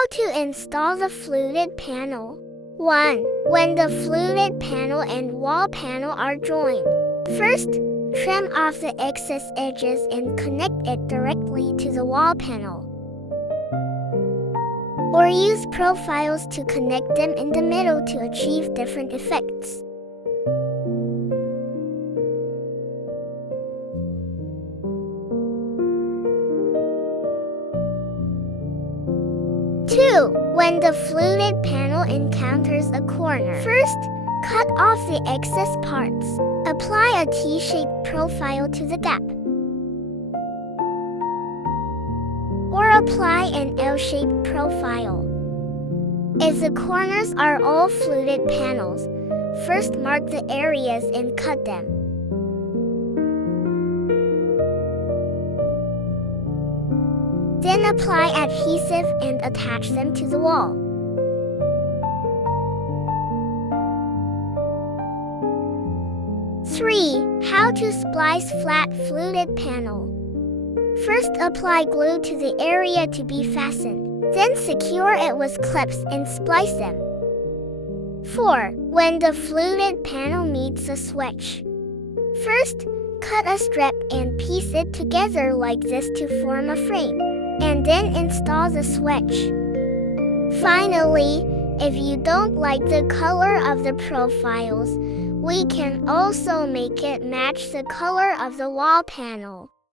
How to install the fluted panel. 1. When the fluted panel and wall panel are joined, first, trim off the excess edges and connect it directly to the wall panel. Or use profiles to connect them in the middle to achieve different effects. Two, when the fluted panel encounters a corner, first, cut off the excess parts. Apply a T-shaped profile to the gap. Or apply an L-shaped profile. If the corners are all fluted panels, first mark the areas and cut them. Then apply adhesive and attach them to the wall. Three, how to splice flat fluted panel. First, apply glue to the area to be fastened. Then secure it with clips and splice them. 4. When the fluted panel meets a switch, first, cut a strip and piece it together like this to form a frame, and then install the switch. Finally, if you don't like the color of the profiles, we can also make it match the color of the wall panel.